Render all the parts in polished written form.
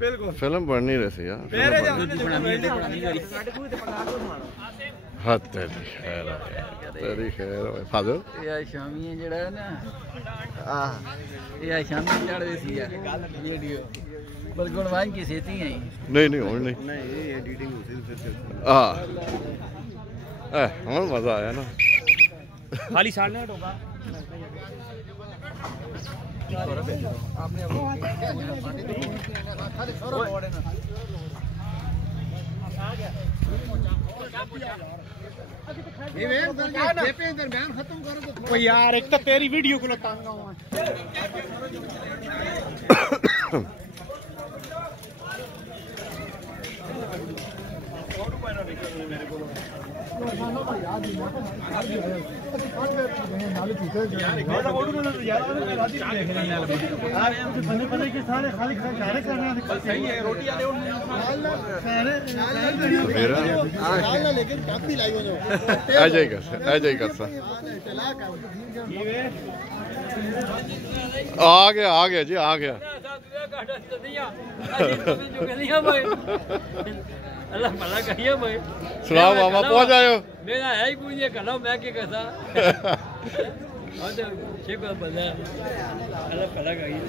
बिल्कुल फिल्म बन नहीं रही यार। हाँ तेरी खैर तेरी खैर फादर यार शामी जेड़ा है ना यार शामी चढ़ सी यार वीडियो बल्कि वान की सेती है नहीं नहीं और नहीं ये एडिटिंग होती है फिर हाँ हमारा मजा आया ना खाली साल में होगा यार एक तो तेरी वीडियो को तंग आ गया जी आ गया अल्लाह भला कहिए भाई सुनाओ मामा पहुंच आयो मेरा है ही कोई ये कहना मैं क्या कहता और तो शेख बंदा अल्लाह भला कहिए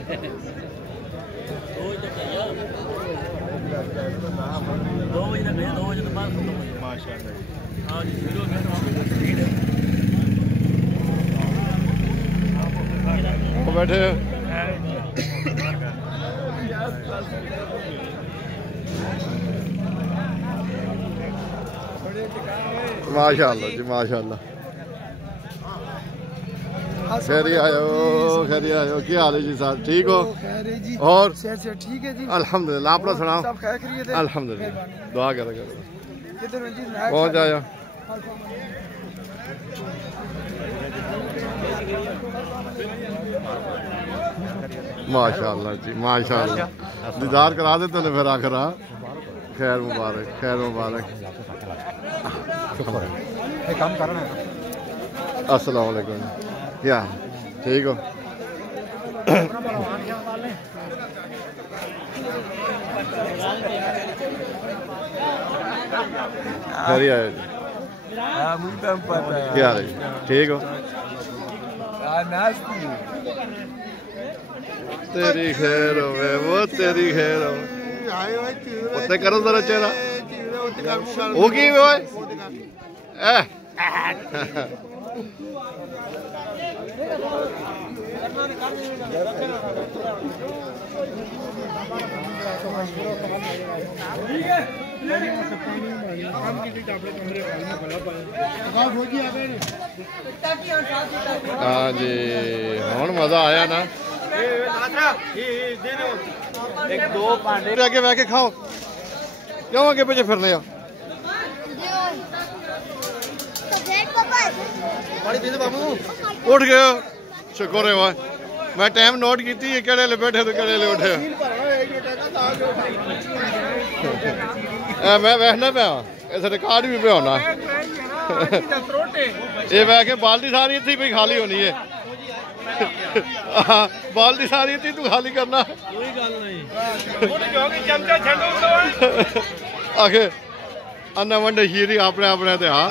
दो बजे तक 2 बजे के बाद माशाल्लाह आज वीडियो में बैठे माशाल्लाह जी माशाल्लाह खैरियत आयो क्या हाल है जी साहब ठीक हो और ठीक है जी अल्हम्दुलिल्लाह अपना सुनाओ अल्हम्दुलिल्लाह दुआ करो पहुंच आया माशाल्लाह जी माशाल्लाह दीदार करा देते ने फिर आखिर खैर मुबारक काम करना है अस्सलाम वालेकुम क्या ठीक हो क्या है ठीक हो तेरी खैर हो वो तेरी खैर हो उत्ते करो जरा चेहरा वो की हाँ जी हुण मजा आया ना एक दो पांडे आगे बह के खाओ क्यों आगे पीछे फिरने हो उठ गए शुक्र है भाई मैं टाइम नोट की केड़े ले बैठे तो केड़े ले उठे मैं बैठना पे इस रिकॉर्ड भी पे होना ये बह के बाल्टी सारी इतनी भी खाली होनी है बाल्टी सारी इतनी तू खाली करना कोई गल नहीं आखे अन्ना वंडे हीरी अपने अपने ते हाँ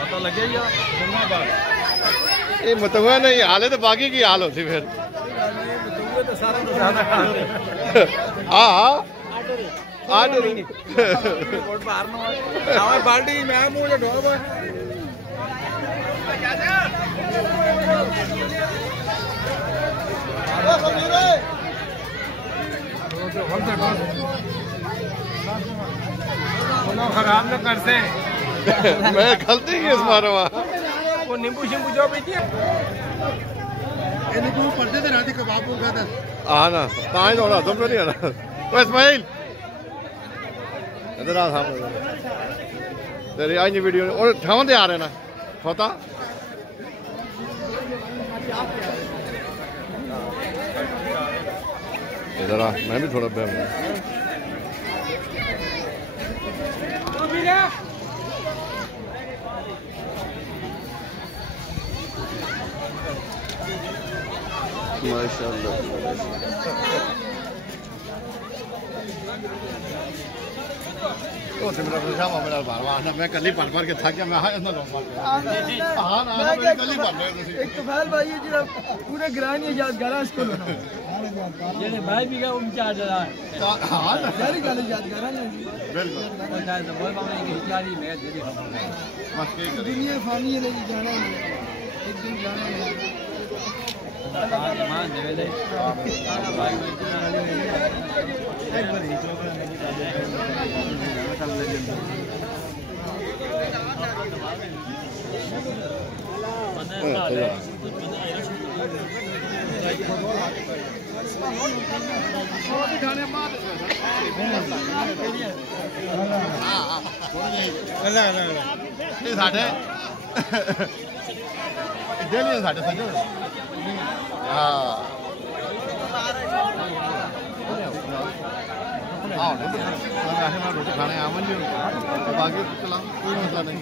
पता लगे ये मतुआ नहीं हाले तो बाकी की हाल होती फिर हाँ बाल्टी मैं मुझे ढोल खराब न कर से मैं गलती की इस बार वो नींबू शिंबू जो भी थी नींबू पड़ते थे राती कबाब को खाता हाँ ना ताई थोड़ा तुम तो नहीं है ना तो इस्माइल इधर आ सामने तेरी आज वीडियो और ठावन दे आ रहे ना होता इधर आ मैं भी थोड़ा बैठ माशाल्लाह। मेरा मेरा बार मैं कल ही पढ़ के थक गया मैं इकबाल भाई पूरे ग्रानी यादगार स्कूल जेने भाई भी का चार्ज रहा है हां सारी गल यादगार है बिल्कुल ना तो बोल बाबा की हिजारी में दे दुनिया फानी है नहीं जाना है एक दिन जाना है मान दे दे भाई एक बार ही रोटी खाने आवन जी बाकी चला कोई मसला नहीं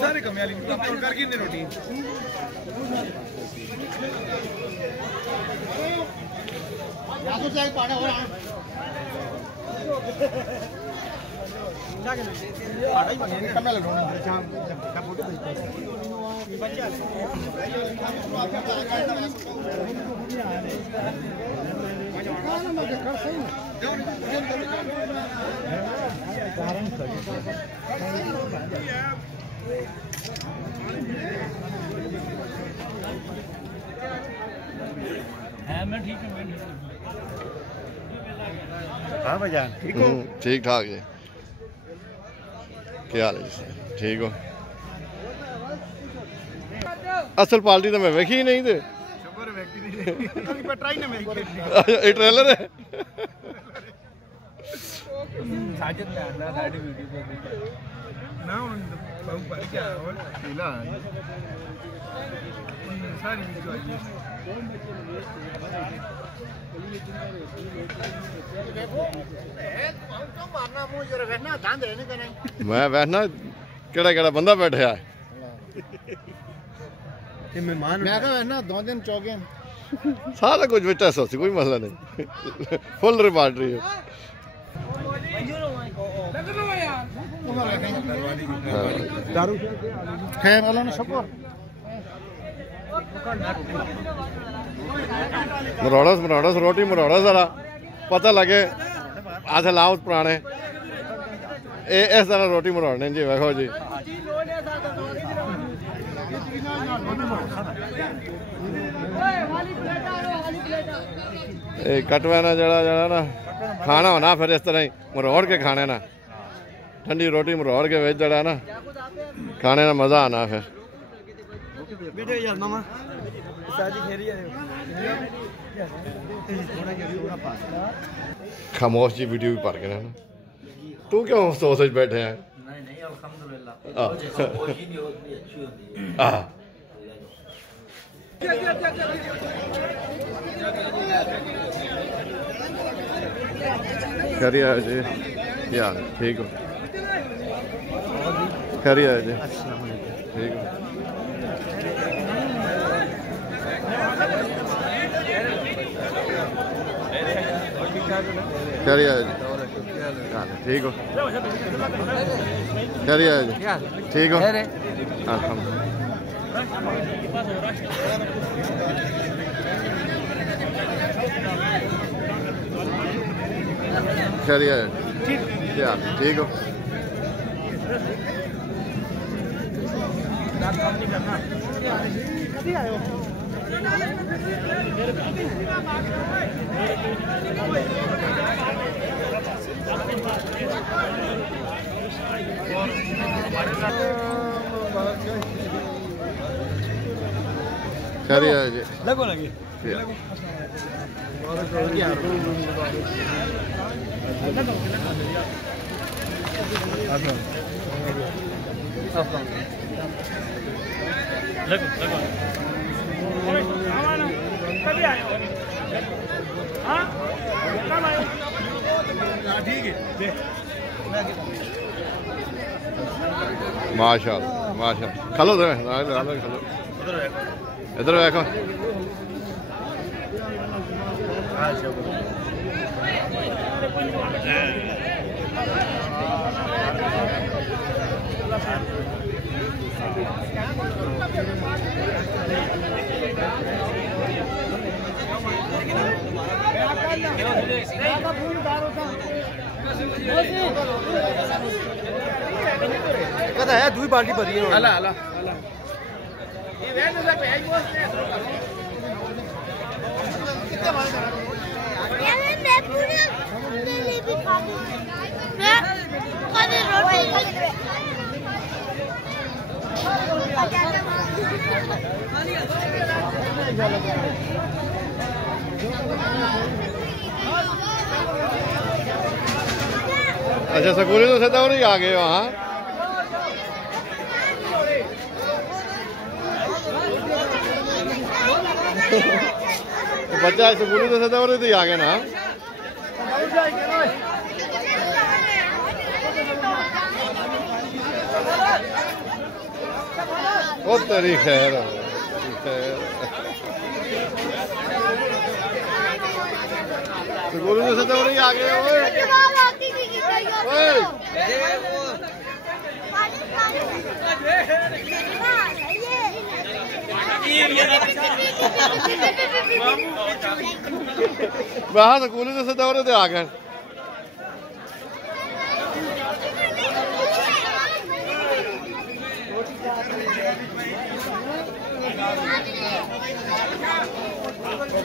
सारे कमियाली करके नहीं रोटी मैं ठीक है हाँ भाईजान ठीक हो ठीक ठाक है क्या हाल है जी ठीक हो असल पार्टी तो मैं वेखी ही नहीं थे ये ट्रेलर है साजिद में आना साड़ी वीडियो पे ना उन बहुत बड़ी क्या और लीला सारी वीडियो आई मैं बैठना केड़ा केड़ा बंदा बैठा है मेहमान मैं कहा बैठना 2 दिन चौके सारा कुछ बेटा ऐसा कोई मसला नहीं फुल रिपार्टरी है खैर अल्लाह ने शुक्र मरोड़स रोटी मरोड़स जरा पता लगे हाथ लाओ पुराने इस तरह रोटी मरोड़ने जी देखो जी कटवा ना जरा जरा ना खाना होना फिर इस तरह ही मरोड़ के खाने ना ठंडी रोटी मरोड़ के वेच जड़ा ना खाने का मजा आना फिर खामोश जी वीडियो भी पा के ना तू क्यों सोच बैठे हैं नहीं अल्हम्दुलिल्लाह खैरिया जी यार ठीक हो खैरिया जी ठीक हो खैरिया जी ठीक हो खैरिया जी ठीक हो खैरिया क्या ठीक हो खैरियत है जी। लगो लगी कभी आए हो? हाँ कब आए हो? ठीक है माशाल्लाह माशाल्लाह। खलो दे खलो इधर देखो। कहता है दूसरी बाल्टी भरी है हला हला अच्छा स्कूली तो सीधा नहीं आ गए वहाँ। बच्चा स्कूली तो सीधा नहीं आ गए ना। ओ तेरी खैर स्कूली तो सीधा नहीं आ गए। वहाँ स्कूल से सीधा उन्हें आ गए।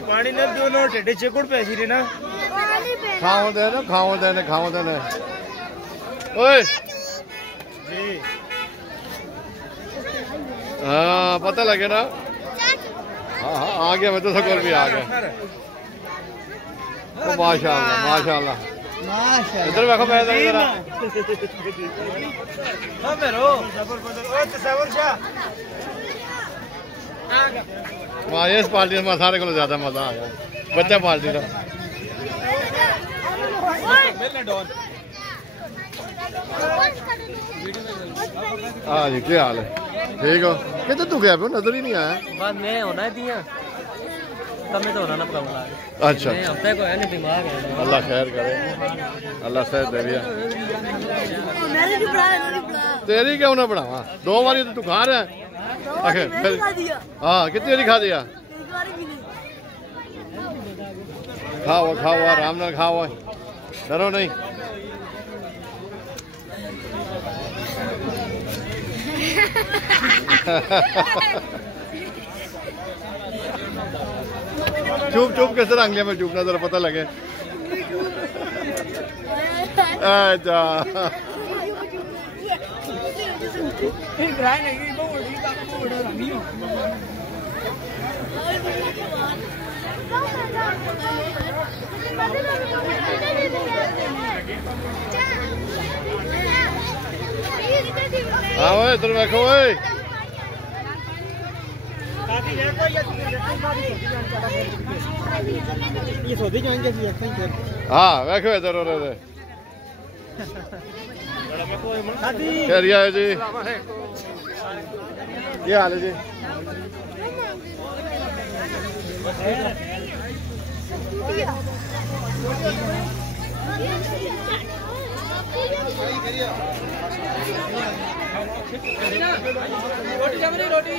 पानी ने दोनों टेढ़े चेकुड़ पे ऐसी ना खाओ देने ओए हाँ पता लगे ना। हाँ हाँ आ गया मैं तो स्कूल भी आ गया। तो माशाल्लाह इधर देखो मैं जरा वहाँ इस पार्टी में सारे को ज्यादा मजा आ गया। बच्चा पार्टी का हाँ जी क्या हाल है? ठीक हो? कितने तू गया नजर ही नहीं आया। बस मैं होना दिया तब तो होना ना प्रॉब्लम। अच्छा हफ्ते को है नहीं दिमाग है। अल्लाह खैर करे अल्लाह सेहत दे दिया। तेरी क्यों ना बढ़ावा 2 बारी तो तू खा रहा है। हाँ कितनी बारी खा दिया। खाओ आराम नाल खाओ डरो नहीं। चुप किस तरह अंगलियां में चुपना जरा पता लगे। अच्छा हाँ वो इधर देखो ओए ये सौदे जाएंगे हाँ देखो इधर और इधर खैरियत है जी। क्या हाल है जी? रोटी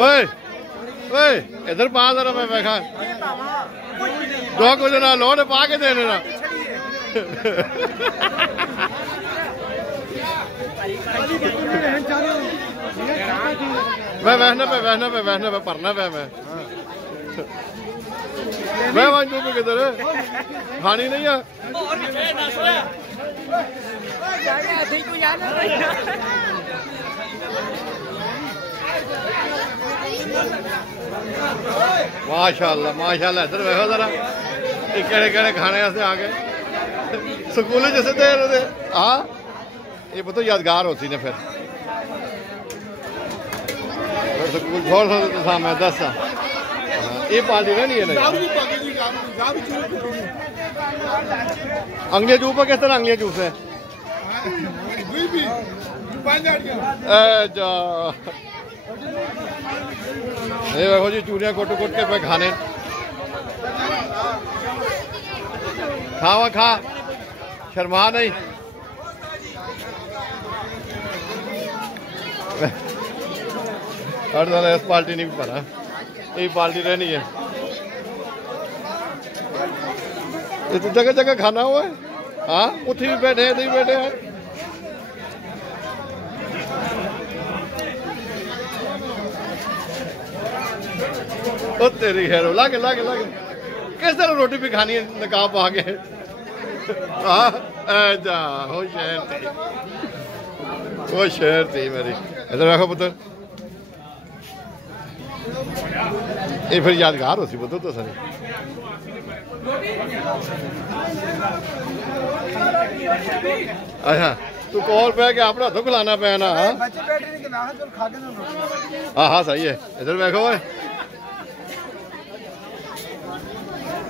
ओए ओए इधर पा जरा मैं बैठा 2 कुछ ना लोड पा के देने ना। मैं बहना पे भरना पे मैं वहां तू भी किधर खानी नहीं है माशाल्लाह माशाल्लाह इधर देखो जरा केड़े खाने वास्ते आ गए स्कूल जैसे दे हाँ ये पता यादगार होती ने फिर स्कूल छोड़ सकते तो मैं दस ये पार्टी रहनी है अंगलियां जूप किस तरह अंगलियां जूस है ये देखो जी चूरियां कोट के पे खाने खावा खा शर्मा नहीं हर दाना इस पार्टी नहीं पता ये पार्टी रहनी है ये तो जगह जगह खाना हुआ है हाँ उठी भी बैठे हैं भी बैठे हैं ओ तेरी खैर लागे किस तरह रोटी भी खानी है नकाब आगे हाँ जा हो शहर थी मेरी इधर रखो पुत्र ये फिर यादगार होती पुत्र तो सर अच्छा तू कॉल पे के अपना हथों खिलाना पैना हाँ सही है इधर देखो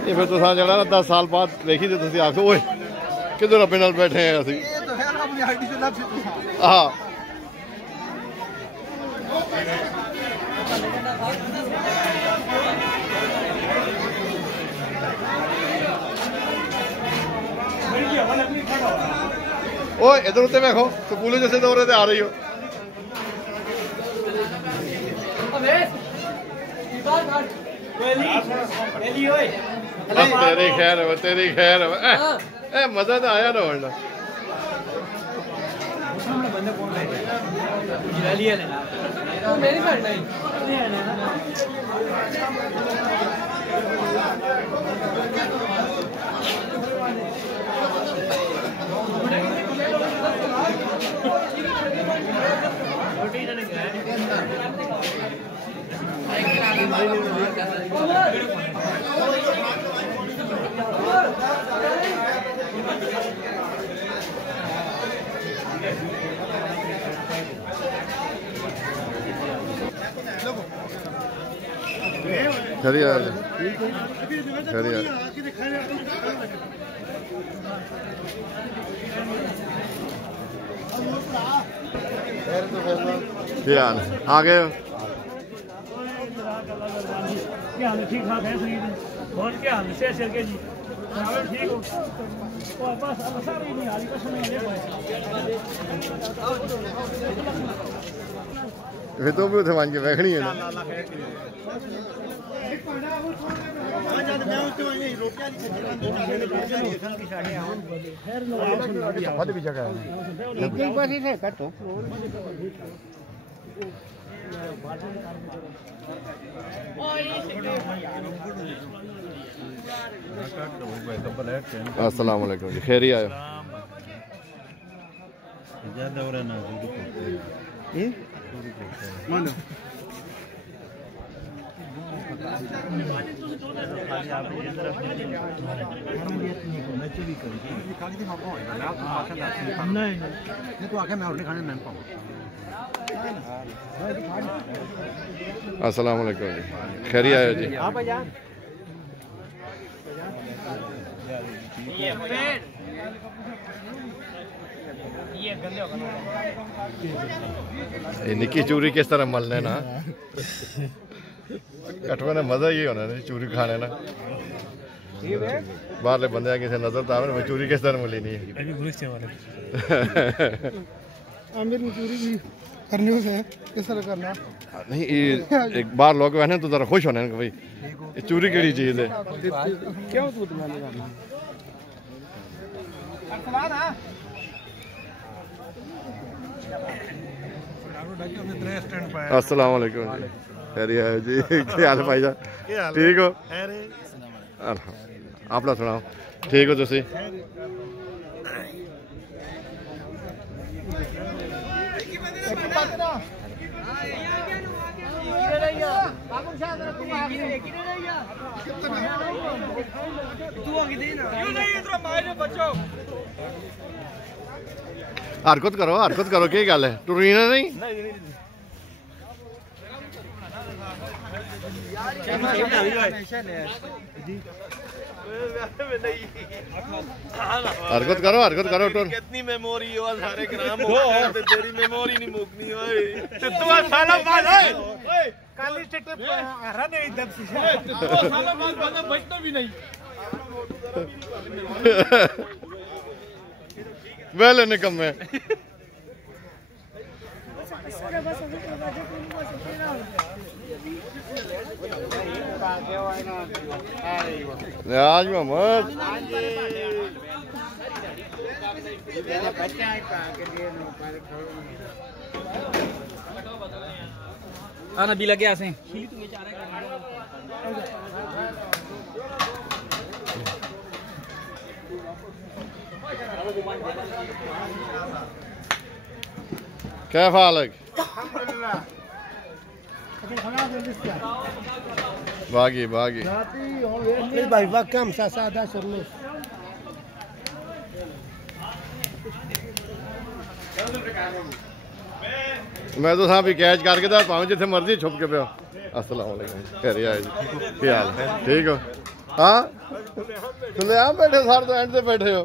ये फिर तो जरा ना 10 साल बाद देखी तो आखो ओए किधर अपने नाल बैठे हैं असि हाँ ओए इधर उधर देखो स्कूल जैसे दौरे से आ रही हो तेरी खैर है मजा तो आया ना वरना खरी आ गए ठीक ठाक है शरीर बहुत क्या हाल से के जी ठीक हो बस सारी नहीं आ रही कुछ नहीं फिर तो भी उठे मान के बैठनी है ना अस्सलाम वालेकुम जी खैरी आयो अस्सलाम वालेकुम जी खैरी आयो जी ये निकी चूरी किस तरह मलने ना कटवे ने मजा ही होना नहीं चूरी खाने ना बाहरले बंदे किसी नजर तो आवे चूरी किस तरह मिली नहीं आमिर में चूरी भी करनी है किस तरह करना नहीं एक बार लोग बहने तो जरा खुश होने भाई ये चूरी केड़ी चीज है क्या तू मैंने करना अस्सलाम वालेकुम जी, खैरियत है जी, क्या हाल है भाई साहब, ठीक हो? अपना सुनाओ, ठीक हो तुसी? हरकत करो की गल है, टुरीना नहीं? हरकत करो टुर। कितनी मेमोरी हो सारे ग्राम हो ते तेरी मेमोरी नहीं मुकनी ओए ते तू साला बाद ओए काली स्टेट हरा नहीं इधर से तू साला बाद बंदा बचता भी नहीं वेले निकम्मे। आज मोहम्मद आना भी लगे आसे क्या हाल है? बागी भाई वक्त कम सादा सुनो मैं तो साहब कैच करके था भावे जिथे मर्जी छुप के पे। अस्सलाम वालेकुम, खैरियत है जी, क्या हाल है, ठीक हो? हाँ चले आप बैठे सारे तो एंड से बैठे हो,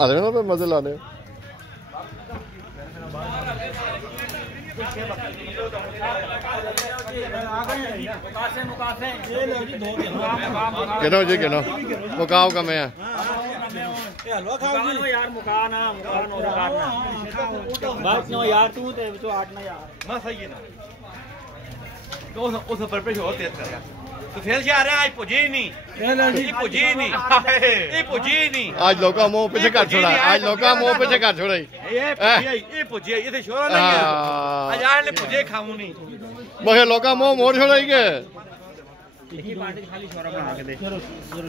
हलवे ना पे मजे लाने। किनो जी किनो मुकाओ कमे है यार मुकाना बस नो यार तू ते विचो 8 ना यार ना सही है ना तो उस पर पे होते कर यार तो फेल से आ रहा है आज पुजी नहीं आज लोका मुंह पीछे कर छोड़ा, आज लोका मुंह पीछे कर छोड़ा ये पुजी ये तो शोरा नहीं है आज आने पुजे खाऊं नहीं मगे लोका मुंह मोड़ छोड़ा ही के देखी पार्टी खाली शोरा बना के दे जरूर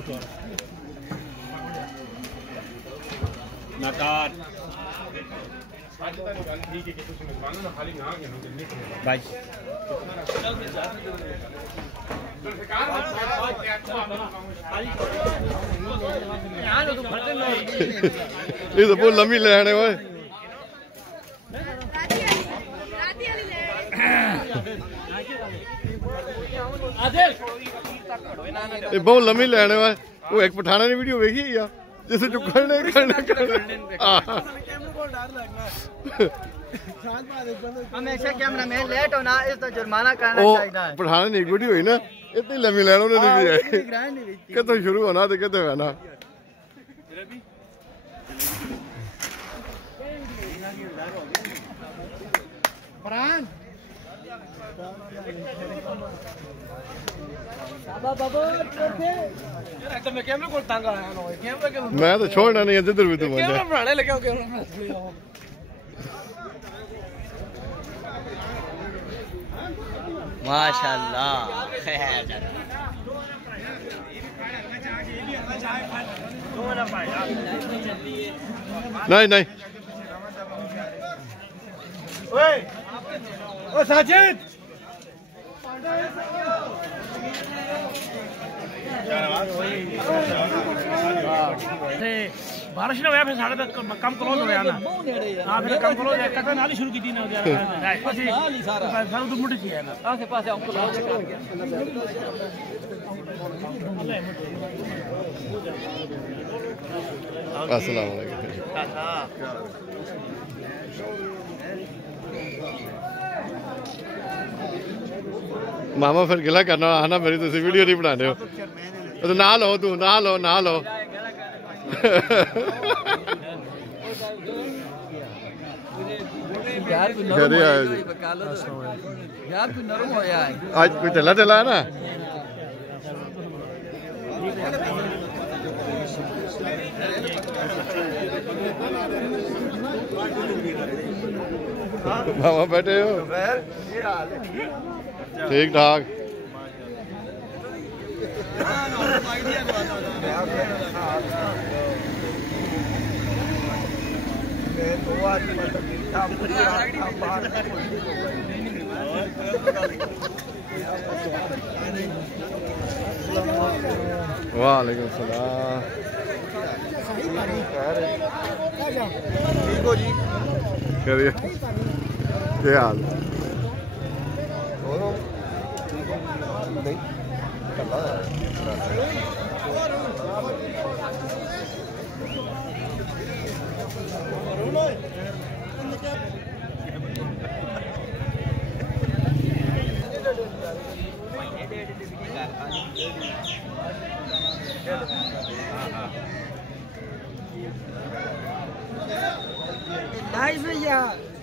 शोरा नकार भाई ये तो बहुत लंबी ले आने हुए ये बहुत लंबी ले आने हुए। वो एक पठाना ने वीडियो देखी है यार जिसे चुक्कर ने करने हमेशा कैमरा मैन लेट होना इस तो जुर्माना करना चाहिए। पठाना ने एक वीडियो हुई ना इतनी लंबी लेना उन्होंने भी है कितने शुरू होना तो कितने होना मैं तो छोड़ना नहीं है जिधर भी तुम माशाल्लाह नहीं नहीं ओ साजिद बारिश ना होया फिर साढ़े तक कम क्लोज हो गया ना हां फिर कम क्लोज एक कथा नाली शुरू की थी ना यार सारा तो मुड़ गया ना आसे पास हमको क्लोज कर गया अस्सलाम वालेकुम मामा फिर गिला करना आना मेरी तुम वीडियो नहीं बनाने हो तो ना लो तू ना लो यार कोई नरम हो यार आज कोई चला है ना मामा बैठे हो ठीक ठाक वालेकुम सलाम ठीक हो जी करिए क्या हाल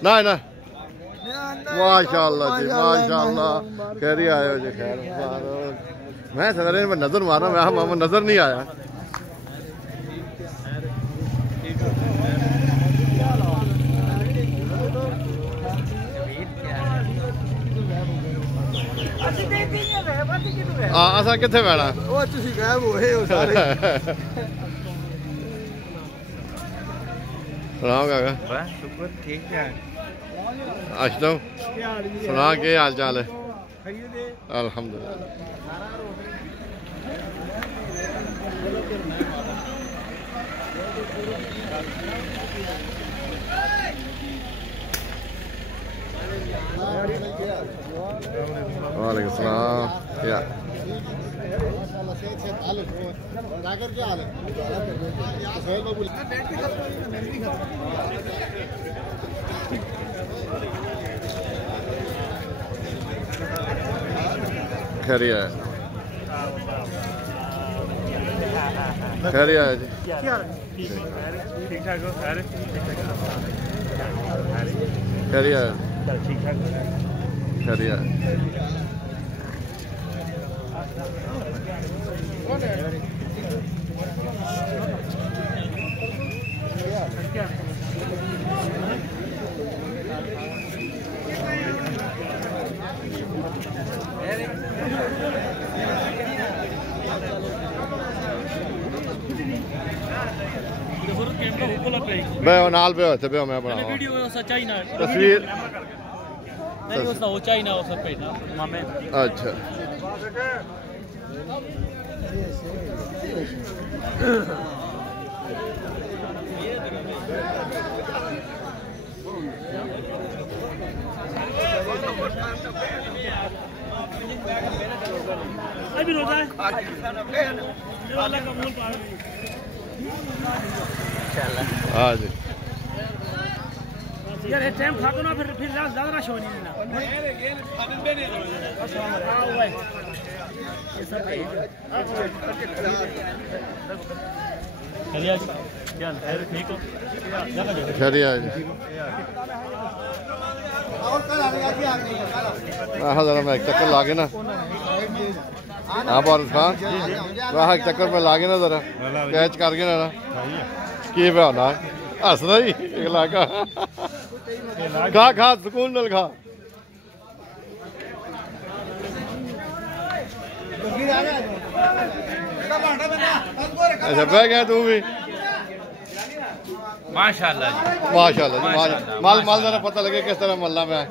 ना ना माशाअल्लाह जी माशाअल्लाह कह रही आयो जी खैर मैं सवेरे में नजर मारा मैं मामा नजर नहीं आया असा किथे बैठा सुनाओ काका बस शुक्र ठीक ठाक अशरफ सुना के हाल चाल है अल्हम्दुलिल्लाह वालेकुम सलाम क्या खैरिया है खैरिया है जी ठीक ठाक हो सारे खैरिया है ठीक ठाक खैरिया है बे नाल पे होते बे मैं बना वीडियो सच्चाई ना तस्वीर नहीं उसका ऊंचाई ना हो सब पे ना मामे अच्छा अभी रोजा है वाला का मूल पा हाँ जी यार ये टाइम खा दो ना फिर ज्यादा रश होनी है ना खैरिया जी जरा मैं एक चक्कर लागे ना हाँ बारिश खान वह एक चक्कर में लागे ना जरा कैच करके ना की पे होना हसना ही एक लागा खा खा सुकून नल खा अच्छा बह गया तू भी माशाल्लाह जी माशाल्लाह जी माल माल जरा पता लगे किस तरह मल्ला में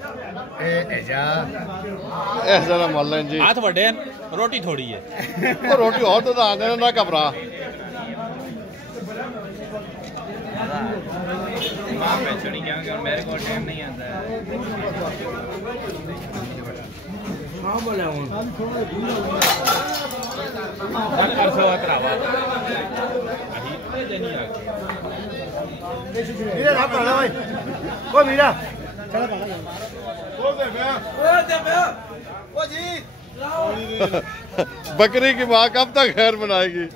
इस तरह मल जी हाथ बड़े रोटी थोड़ी है वो रोटी और तो आने ना घबरा मेरे को टाइम नहीं आता बकरी की माँ कब तक खैर बनाएगी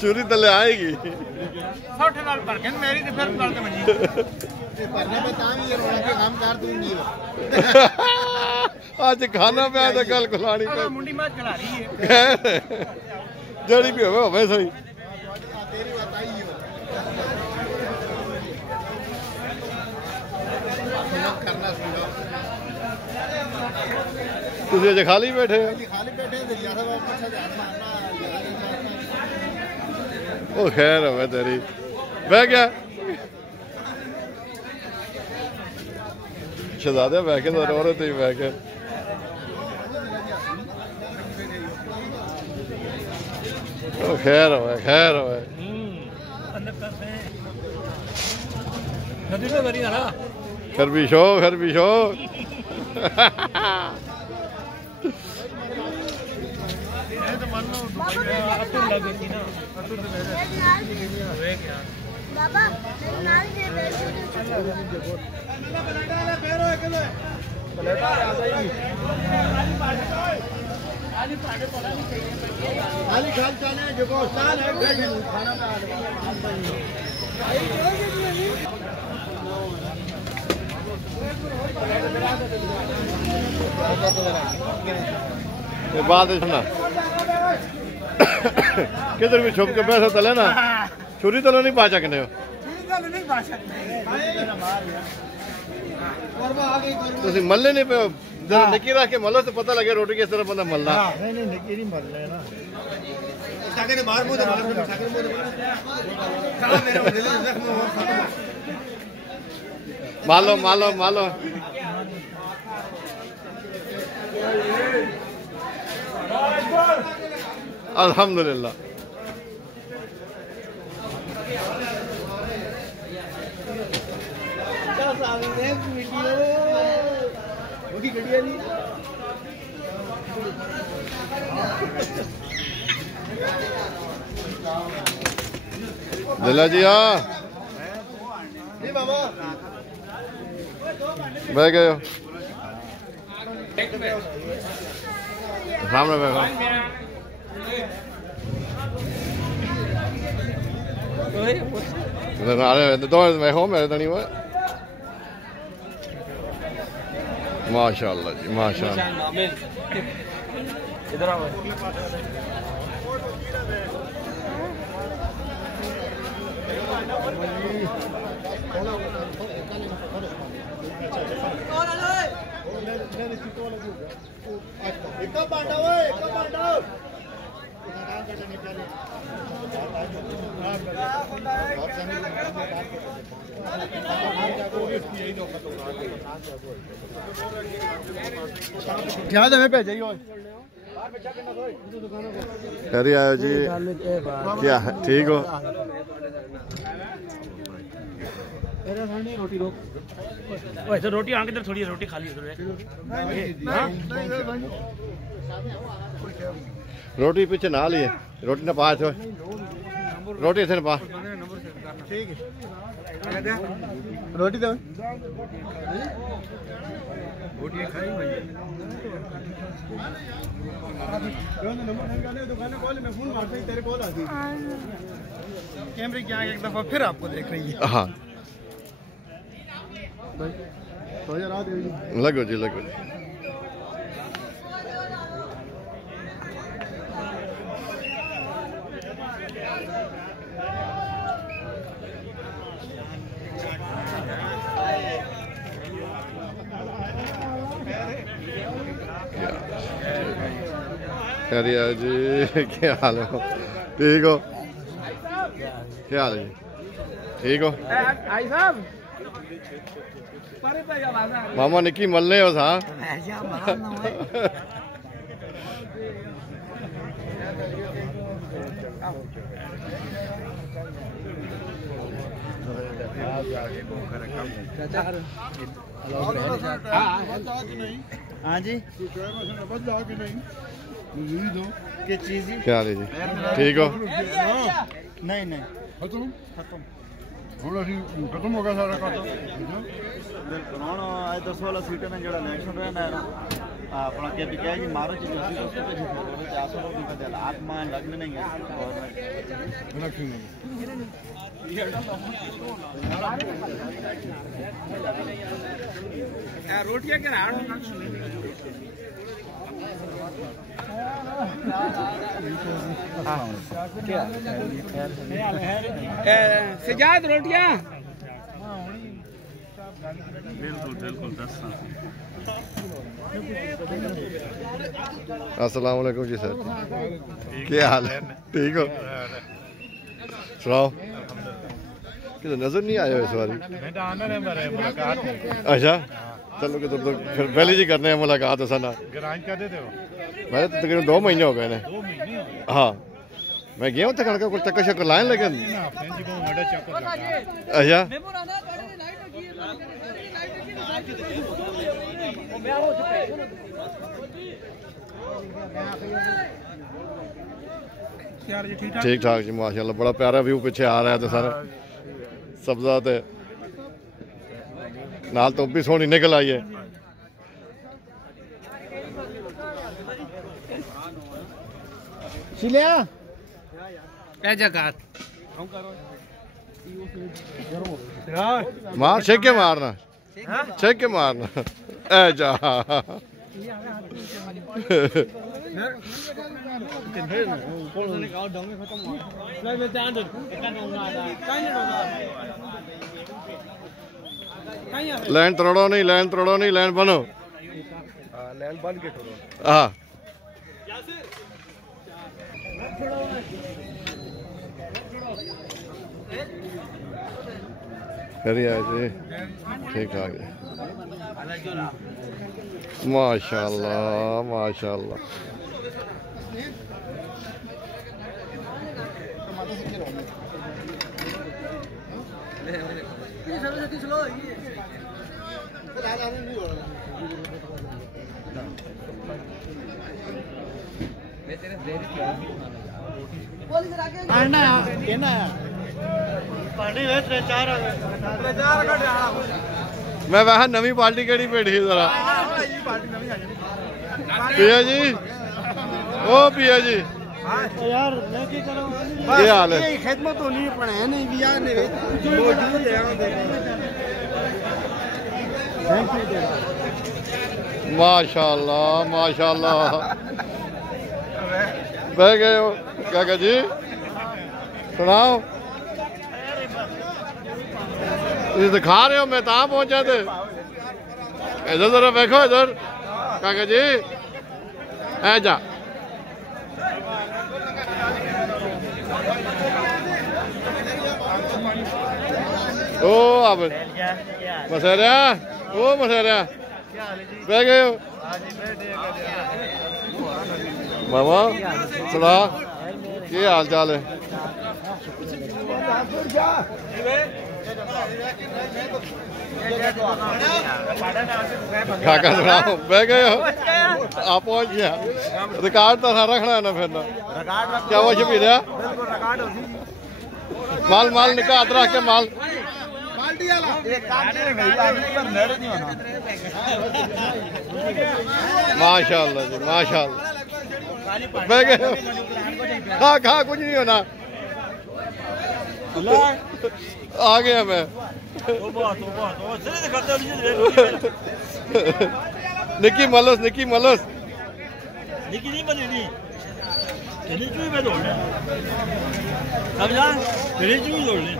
चूरी तले आएगी मेरी तो फिर आज खाना पे आया कल खुलानी पे मुंडी मार चला रही है जड़ी भी होवे सही तुझे अजे खाली बैठे हो ओ खैर है तेरी बह गया शहजादे बह के रो रहे थे बह के ओ खैर है खरबीशो खरबीशो बाबा नाल दे खाली खाल चाने जो स्थान है खाना बात सुना किधर भी छुप के पैसा तले ना छुरी तलो नहीं पा सकते हो तुम मल्ले नहीं पे निकी रख के मलो तो पता लगे रोटी किस तरह बंदा मलना मालो मालो मालो अल्हम्दुलिल्लाह दिला जी हाँ बह गए हो सामने बैठो दो मैं हो मेरे तो नहीं हुआ माशाअल्लाह जी माशाअल्लाह इधर आओ क्या हमें भेजा ही अरे आयो जी क्या ठीक हो रोटी रोक वैसे रोटी आगे इधर थोड़ी रोटी खाली रोटी पीछे ना लिए रोटी ना पा छो रोटी थे पा ठीक है रोटी दो रोटी खाई भाई दुकान कॉल में फोन मारते ही तेरे कॉल आती कैमरे की आगे एक दफा फिर आपको देख रही है हाँ तो यार लगो जी लगो जी खैरिया जी क्या हाल है ठीक हो क्या हाल है जी ठीक हो मामा निकी मलने हो सा हाँ जी क्या हाल है जी ठीक हो नहीं नहीं खत्म हो गया सारा आज 10 वाला सीटर ने जरा इलेक्शन रहना है ना अपना क्या भी कहेगी मारो चीज उसको पे 400 रुपए का दे आत्मा लगने नहीं है और रोटियां के राड सजाद रोटियां अस्सलाम वालेकुम जी सर, क्या हाल है? ठीक हो? सुनाओ, किधर नजर नहीं आया इस बार? अच्छा चलो कि तो फिर पहले जी करने हैं मुलाकात ना। मैं तो तकरीबन 2 महीने हो गए ने। हाँ मैं गया उत्थे कणक कोई चक्कर शक्कर लाइन लेकिन अच्छा ठीक ठाक जी माशाल्लाह, बड़ा प्यारा व्यू पीछे आ रहा है तो सारा सब्जा ते नाल तो भी सोहनी निकल आई है। शिलिया ए जगत मार छेक के मारना, छेक के मारना ए जा लैंड तोड़ो नहीं, लैंड तोड़ो नहीं, लैंड बनो, लैंड बन के छोड़ो। हाँ करिए जी, ठीक आ गया माशाल्लाह माशाल्लाह। मैं वह नवी पार्टी केड़ी पेड़ी जरा पिया जी, ओ पिया जी यार मैं की करूं? क्या हाल है? खिदमत होनी पढ़ाया नहीं बिया ने माशाल्लाह माशाल्लाह। बह गए हो काका जी, सुनाओ दिखा रहे हो, मैं कहाँ पहुंचा थे? इधर जरा देखो इधर काका जी, ऐ जा ओ अब मसेरा, ओ मसेरा बह गए हो मामा, सुना क्या हाल चाल है? काका सुनाओ, बह गए हो? आप पहुंच गया, रिकॉर्ड तो सारा रखना है ना फिर ना, क्या वो छपी रहा माल माल निकाल हाथ रख के माल माशाल्लाह जी माशाल्लाह। बह गए हो? खा खा कुछ नहीं होना, आ गया मैं निकी मलस, निकी मलस निकी नहीं बनी नहीं तेरी चूई में दौड़ने अब जा तेरी चूई दौड़ने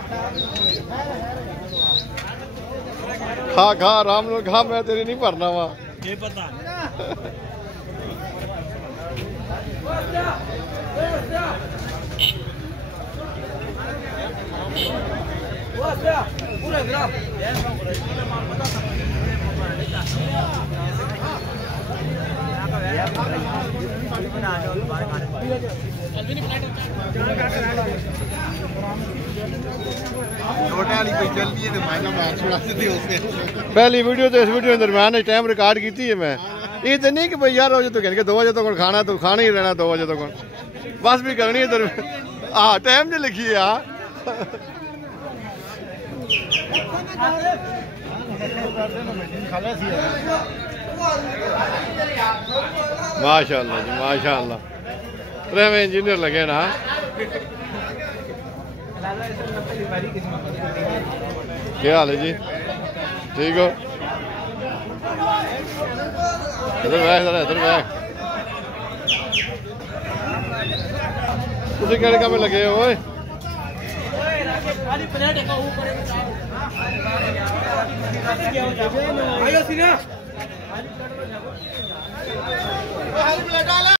खा खा आराम से खा, मैं तेरी नहीं भरना वहाँ ये पता पूरा ग्राफ पहली वीडियो तो इस वीडियो के दरम्यान टाइम रिकॉर्ड की है मैं, ये तो नहीं कि भाई यार रोज तो कहने 2 बजे तक खाना तो खाना ही रहना 2 बजे तक बस भी करनी है दरम्यान। हाँ टाइम नहीं लिखी है हाँ माशाल्लाह जी माशाल्लाह। रेवे इंजीनियर लगे ना, क्या हाल है जी? ठीक हो? इधर बैठ, इधर बैठ। तुसी केड़े काम में लगे हो ओए आयो सीना